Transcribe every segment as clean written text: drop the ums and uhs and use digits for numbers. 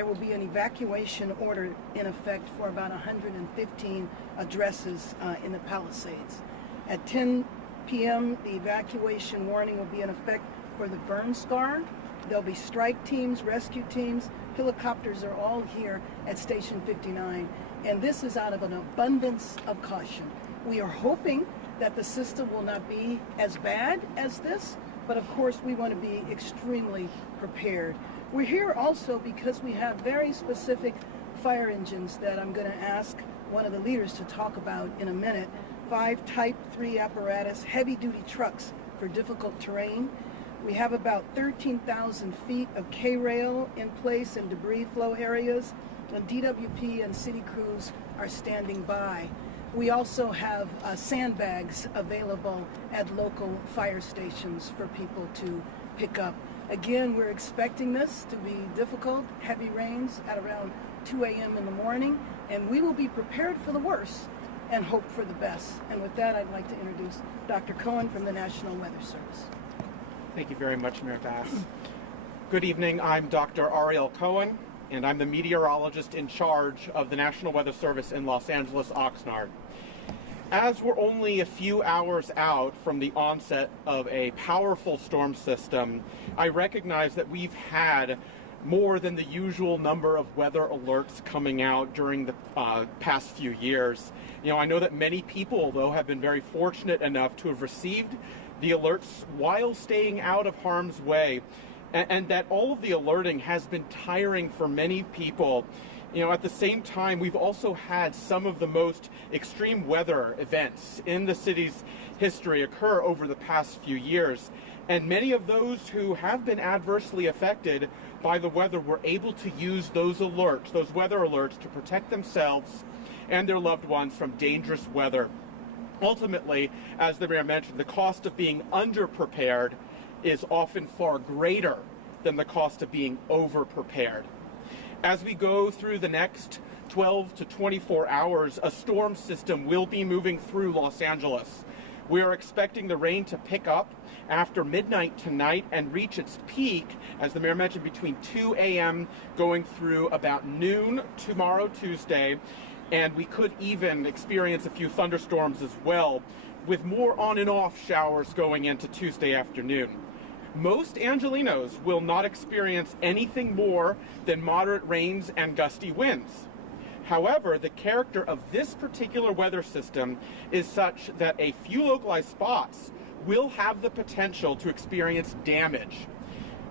there will be an evacuation order in effect for about 115 addresses in the Palisades. At 10 p.m., the evacuation warning will be in effect for the burn scar. There'll be strike teams, rescue teams, helicopters are all here at Station 59, and this is out of an abundance of caution. We are hoping that the system will not be as bad as this, but of course we want to be extremely prepared. We're here also because we have very specific fire engines that I'm going to ask one of the leaders to talk about in a minute. 5 Type 3 apparatus, heavy-duty trucks for difficult terrain. We have about 13,000 feet of K-rail in place in debris flow areas, and DWP and city crews are standing by. We also have sandbags available at local fire stations for people to pick up. Again, we're expecting this to be difficult, heavy rains at around 2 a.m. in the morning, and we will be prepared for the worst and hope for the best. And with that, I'd like to introduce Dr. Cohen from the National Weather Service. Thank you very much, Mayor Bass. Good evening, I'm Dr. Ariel Cohen, and I'm the meteorologist in charge of the National Weather Service in Los Angeles, Oxnard. As we're only a few hours out from the onset of a powerful storm system, I recognize that we've had more than the usual number of weather alerts coming out during the past few years. You know, I know that many people, though, have been very fortunate enough to have received the alerts while staying out of harm's way, and that all of the alerting has been tiring for many people. You know, at the same time, we've also had some of the most extreme weather events in the city's history occur over the past few years. And many of those who have been adversely affected by the weather were able to use those alerts, those weather alerts, to protect themselves and their loved ones from dangerous weather. Ultimately, as the mayor mentioned, the cost of being underprepared is often far greater than the cost of being overprepared. As we go through the next 12 to 24 hours, a storm system will be moving through Los Angeles. We are expecting the rain to pick up after midnight tonight and reach its peak, as the mayor mentioned, between 2 a.m. going through about noon tomorrow, Tuesday, and we could even experience a few thunderstorms as well, with more on and off showers going into Tuesday afternoon. Most Angelenos will not experience anything more than moderate rains and gusty winds. However, the character of this particular weather system is such that a few localized spots will have the potential to experience damage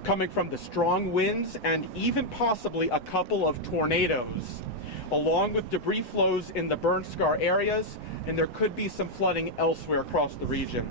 coming from the strong winds and even possibly a couple of tornadoes, along with debris flows in the burn scar areas, and there could be some flooding elsewhere across the region.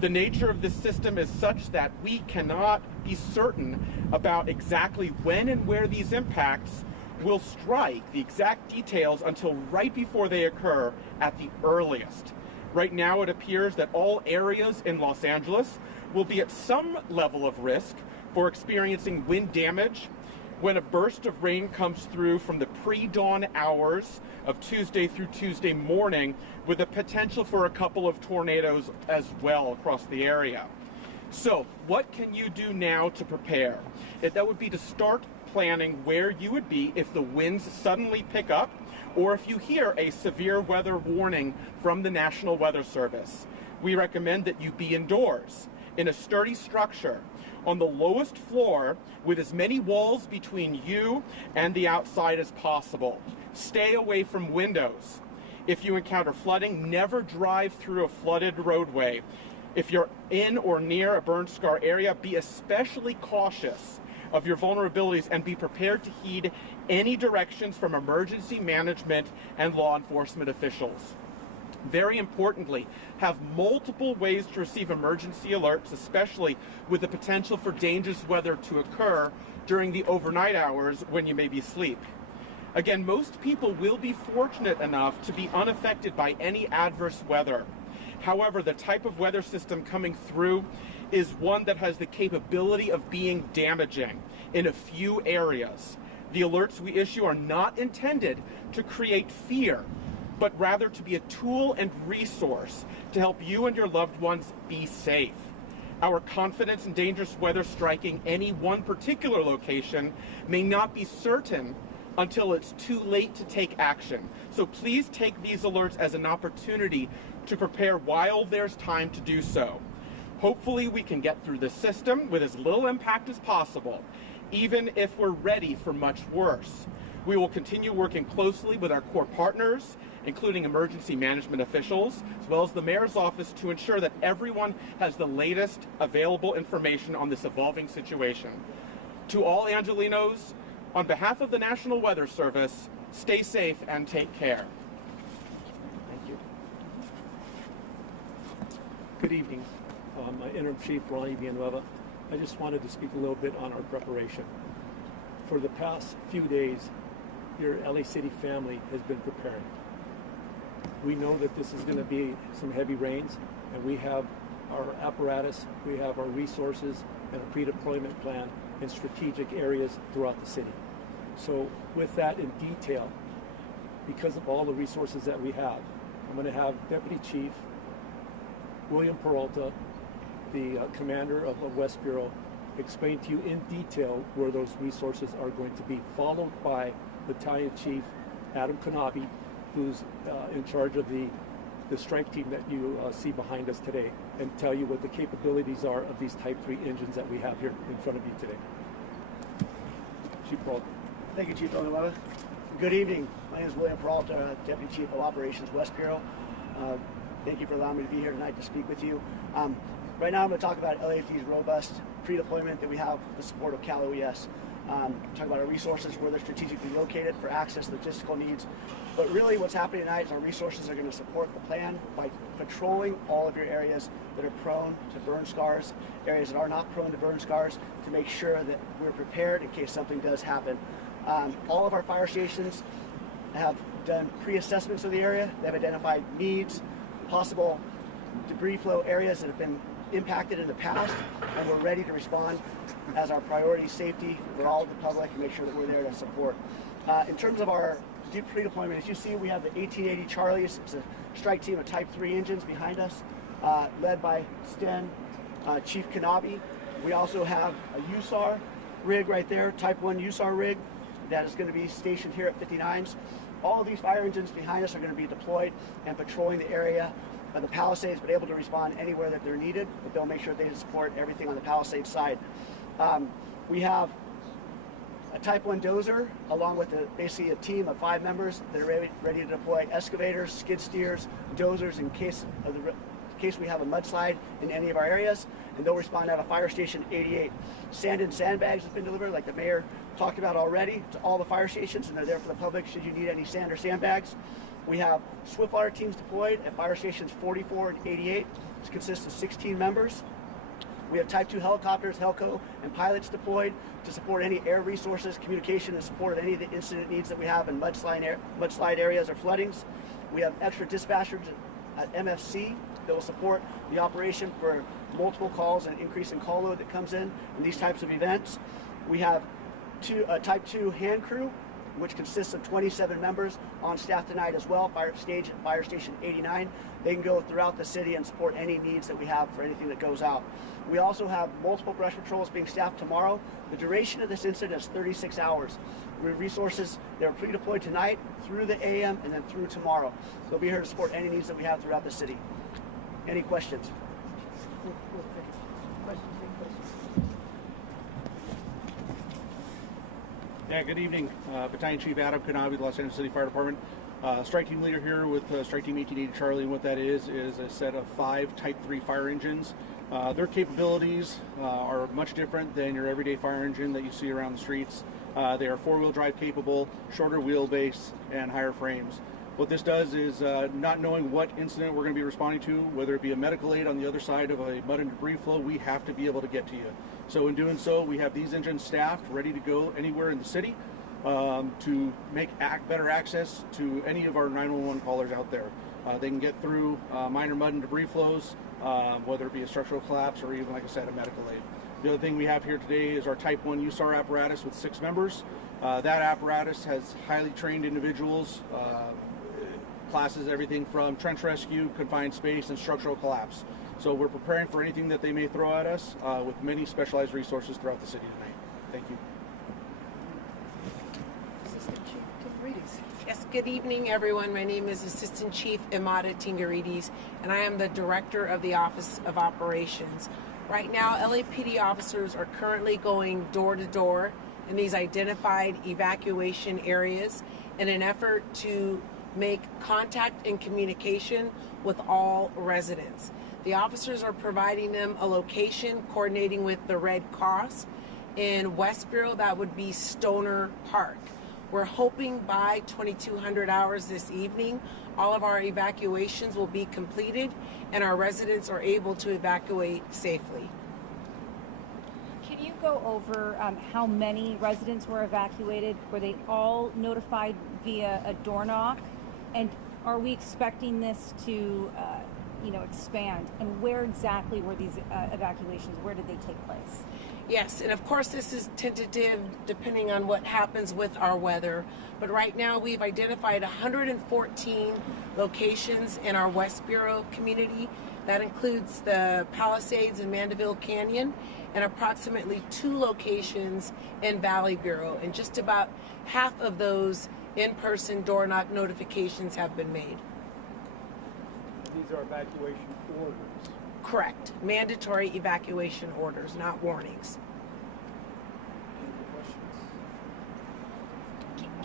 The nature of this system is such that we cannot be certain about exactly when and where these impacts will strike, the exact details, until right before they occur at the earliest. Right now, it appears that all areas in Los Angeles will be at some level of risk for experiencing wind damage when a burst of rain comes through from the pre-dawn hours of Tuesday through Tuesday morning, with a potential for a couple of tornadoes as well across the area. So what can you do now to prepare? That would be to start planning where you would be if the winds suddenly pick up, or if you hear a severe weather warning from the National Weather Service. We recommend that you be indoors, in a sturdy structure, on the lowest floor, with as many walls between you and the outside as possible. Stay away from windows. If you encounter flooding, never drive through a flooded roadway. If you're in or near a burn scar area, be especially cautious of your vulnerabilities and be prepared to heed any directions from emergency management and law enforcement officials. Very importantly, have multiple ways to receive emergency alerts, especially with the potential for dangerous weather to occur during the overnight hours when you may be asleep. Again, most people will be fortunate enough to be unaffected by any adverse weather. However, the type of weather system coming through is one that has the capability of being damaging in a few areas. The alerts we issue are not intended to create fear, but rather to be a tool and resource to help you and your loved ones be safe. Our confidence in dangerous weather striking any one particular location may not be certain until it's too late to take action. So please take these alerts as an opportunity to prepare while there's time to do so. Hopefully we can get through this system with as little impact as possible, even if we're ready for much worse. We will continue working closely with our core partners, including emergency management officials, as well as the mayor's office, to ensure that everyone has the latest available information on this evolving situation. To all Angelenos, on behalf of the National Weather Service, stay safe and take care. Thank you. Good evening. I'm Interim Chief Ronnie Villanueva. I just wanted to speak a little bit on our preparation. For the past few days, your LA City family has been preparing. We know that this is going to be some heavy rains, and we have our apparatus, we have our resources, and a pre-deployment plan in strategic areas throughout the city. So with that in detail, because of all the resources that we have, I'm going to have Deputy Chief William Peralta, the commander of the West Bureau, explain to you in detail where those resources are going to be, followed by Battalion Chief Adam Kanabi, who's in charge of the strike team that you see behind us today, and tell you what the capabilities are of these Type 3 engines that we have here in front of you today. Chief Peralta. Thank you, Chief Villanueva. Good evening. My name is William Peralta, Deputy Chief of Operations, West Bureau. Thank you for allowing me to be here tonight to speak with you. Right now I'm going to talk about LAFD's robust pre-deployment that we have with the support of Cal OES. Talk about our resources, where they're strategically located for access, logistical needs. But really what's happening tonight is our resources are going to support the plan by patrolling all of your areas that are prone to burn scars, areas that are not prone to burn scars, to make sure that we're prepared in case something does happen. All of our fire stations have done pre-assessments of the area. They've identified needs, possible debris flow areas that have been impacted in the past, and we're ready to respond as our priority safety for all of the public and make sure that we're there to support. In terms of our pre-deployment, as you see, we have the 1880 Charlies. It's a strike team of Type 3 engines behind us, led by Sten, Chief Kanabi. We also have a USAR rig right there, Type 1 USAR rig, that is going to be stationed here at 59s. All of these fire engines behind us are going to be deployed and patrolling the area of the Palisades, but able to respond anywhere that they're needed, but they'll make sure they support everything on the Palisades side. We have a Type 1 dozer, along with basically a team of 5 members that are ready to deploy excavators, skid steers, dozers in case we have a mudslide in any of our areas, and they'll respond out of Fire Station 88. Sand and sandbags have been delivered, like the mayor talked about already, to all the fire stations, and they're there for the public should you need any sand or sandbags. We have swiftwater teams deployed at Fire Stations 44 and 88, which consists of 16 members. We have Type 2 helicopters, Helco, and pilots deployed to support any air resources, communication, and support of any of the incident needs that we have in mudslide areas or floodings. We have extra dispatchers at MFC that will support the operation for multiple calls and increase in call load that comes in these types of events. We have Type 2 hand crew, which consists of 27 members on staff tonight as well, Fire Station 89. They can go throughout the city and support any needs that we have for anything that goes out. We also have multiple brush patrols being staffed tomorrow. The duration of this incident is 36 hours. We have resources that are pre-deployed tonight, through the AM, and then through tomorrow. They'll be here to support any needs that we have throughout the city. Any questions? Yeah, good evening. Battalion Chief Adam Kanabi, the Los Angeles City Fire Department. Strike team leader here with Strike Team 1880 Charlie, and what that is a set of 5 Type 3 fire engines. Their capabilities are much different than your everyday fire engine that you see around the streets. They are 4-wheel drive capable, shorter wheelbase, and higher frames. What this does is, not knowing what incident we're going to be responding to, whether it be a medical aid on the other side of a mud and debris flow, we have to be able to get to you. So in doing so, we have these engines staffed, ready to go anywhere in the city to make better access to any of our 911 callers out there. They can get through minor mud and debris flows, whether it be a structural collapse or even, like I said, a medical aid. The other thing we have here today is our Type 1 USAR apparatus with 6 members. That apparatus has highly trained individuals, classes everything from trench rescue, confined space, and structural collapse. So we're preparing for anything that they may throw at us with many specialized resources throughout the city tonight. Thank you. Assistant Chief Tingarides. Yes, good evening, everyone. My name is Assistant Chief Imada Tingarides, and I am the Director of the Office of Operations. Right now, LAPD officers are currently going door to door in these identified evacuation areas in an effort to make contact and communication with all residents. The officers are providing them a location, coordinating with the Red Cross. In Westboro, that would be Stoner Park. We're hoping by 2200 hours this evening, all of our evacuations will be completed and our residents are able to evacuate safely. Can you go over how many residents were evacuated? Were they all notified via a door knock? And are we expecting this to expand? And where exactly were these evacuations? Where did they take place? Yes, and of course this is tentative depending on what happens with our weather. But right now we've identified 114 locations in our Westboro community. That includes the Palisades and Mandeville Canyon and approximately 2 locations in Valley Bureau. And just about half of those in-person door knock notifications have been made. These are evacuation orders. Correct. Mandatory evacuation orders, not warnings.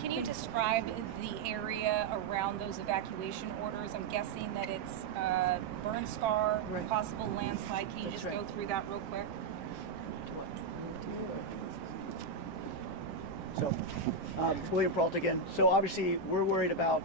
Can you describe the area around those evacuation orders? I'm guessing that it's burn scar, Right. possible landslide. Can you That's just right. go through that real quick? So, William Peralta again. So obviously we're worried about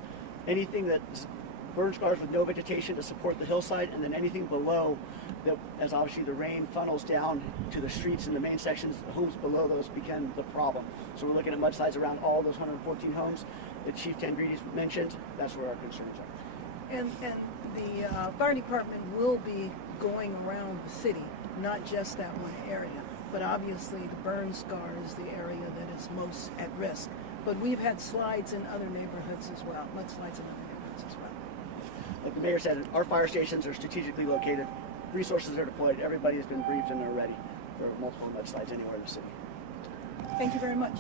anything that's burn scars with no vegetation to support the hillside, and then anything below that, as obviously the rain funnels down to the streets and the main sections, the homes below those become the problem. So we're looking at mudslides around all those 114 homes that Chief Tingarides mentioned. That's where our concerns are. And the fire department will be going around the city, not just that one area. But obviously the burn scar is the area that is most at risk. But we've had slides in other neighborhoods as well, mudslides in other neighborhoods as well. Like the mayor said, our fire stations are strategically located. Resources are deployed. Everybody has been briefed and they're ready for multiple mudslides anywhere in the city. Thank you very much.